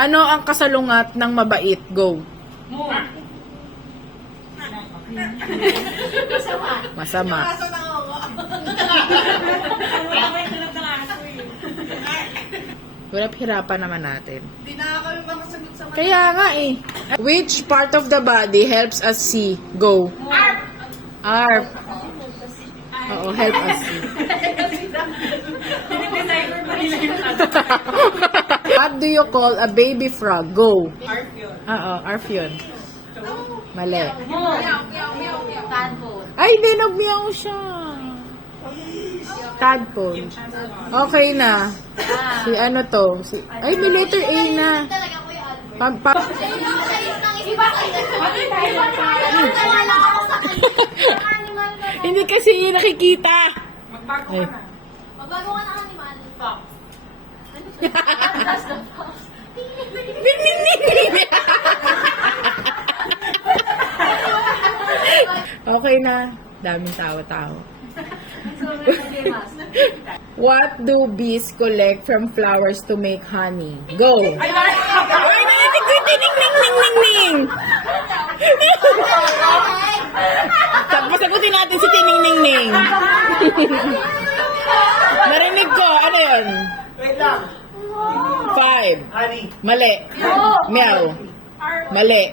Ano ang kasalungat ng mabait? Go. Masama. Wala, hirapan naman natin. Hindi na kami makasagot sa Kaya nga eh. Which part of the body helps us see? Go. Arf. Oo, help us see. What do you call a baby frog? Go. Oo, arf yun. Mali. Ay, hindi, nagmiyaw siya. Tadpole. Okay na. Si ano to? Ay, may letter A na. Hindi kasi nakikita. Magbago ka na. Magbago ka na animal. Fox. Ding, ding, ding, ding. Okay na. Daming tao-tao. What do bees collect from flowers to make honey? Go! Ay, narinig ko yung tining-ning-ning-ning-ning! Pasagutin natin si tining-ning-ning. Narinig ko. Ano yun? Wait lang. 5. Honey. Mali. Meow. Mali.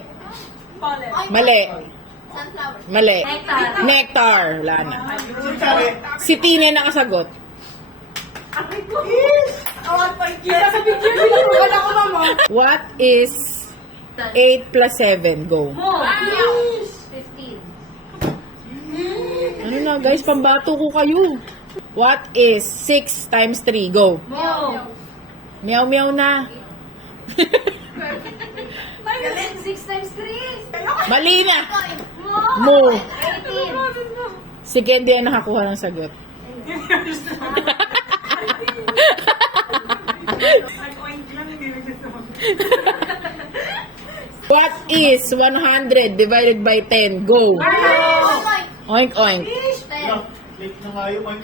Pollen. Mali. Sunflower. Mali. Nectar. Wala na. Sabi. Si Tina nakasagot. Kita sa picture. Wala ko mama. What is 8 plus 7? Go. 15. Ano na guys, pambato ko kayo. What is 6 times 3? Go. Meow meow na. 6 times 3. Mali na. Mo. 18. Si Candy ang nakakuha ng sagot. What is 100 divided by 10? Go. Oink oink. Late na nga yung point.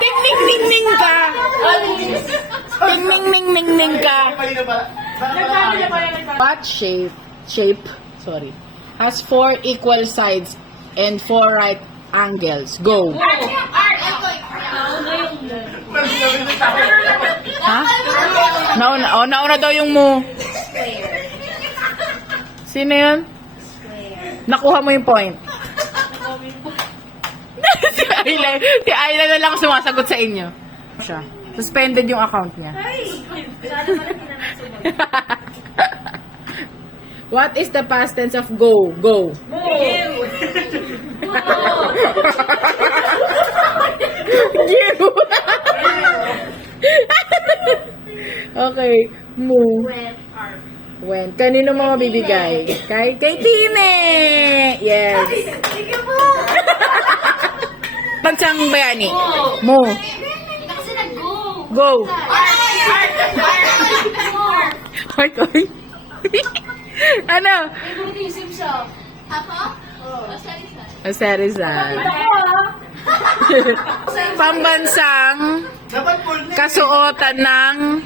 Ting ning ning ning ka. Ting ning ning ning ning ka. What shape, sorry, has 4 equal sides and 4 right angles? Go. Ha? Nauna daw yung mo. Sino yun? Nakuha mo yung point. si Ayla na lang sumasagot sa inyo. Siya. Suspended yung account niya. What is the past tense of go? Go. Give. Okay. Move. When. Kanino mo mabibigay? Kay Tine! Yes. Pagsang bayani. Mo. Kasi nag-go. Go. Oy, oy. Ano? Nag-mutisip siya. Ako? Oo. Sarizan. Pambansang Dapat full name. kasuotan ng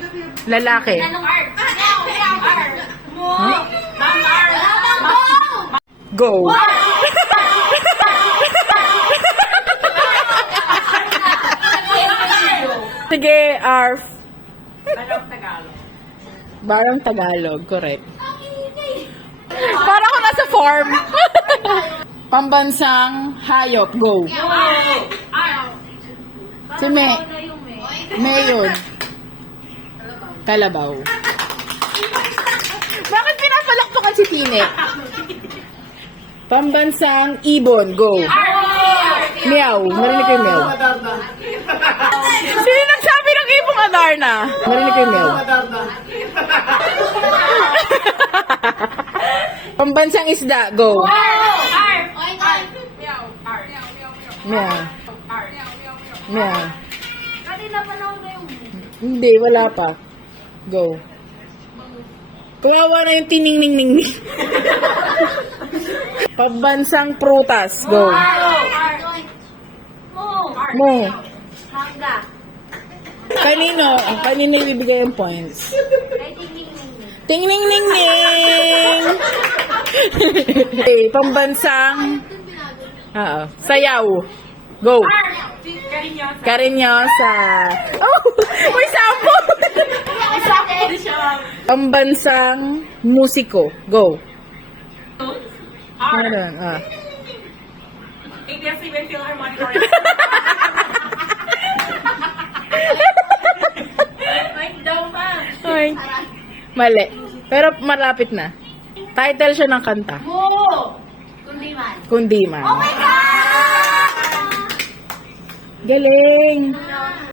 lalaki. Anong art? Art. Go. Sige, Arf. Barang Tagalog. Barang Tagalog, correct. Para ko nasa form. Pambansang hayop, go. Si Me. Mayon. Kalabaw. Bakit pinapalakpakan si Tine? Pambansang ibon, go. Meow. Narinig ko yung meow. Madarna. Sino nagsabi ng ibong Adarna? Narinig ko yung meow. Madarna. Pambansang isda, go. Meow. Meow. Kanina pa lang na yung Hindi, wala pa. Go. Kawawa na yung tining-ning-ning-ning. Pambansang prutas, go. Mo. Manga. Kanino? Kanino ibibigay yung points? Ay, tingin. Ting ning ning ning! Okay, pambansang... Oo. Sayaw. Go. Karinyosa. Karinyosa. Oh! May sample! Pambansang musiko. Go. R. Meron, ah. ABS-CBN Philharmonic Orchestra. Ay, daw pa. Ay. Mali. Pero malapit na. Title siya ng kanta. Mo. Kundi man. Kundi man. Oh my God! Galing. No.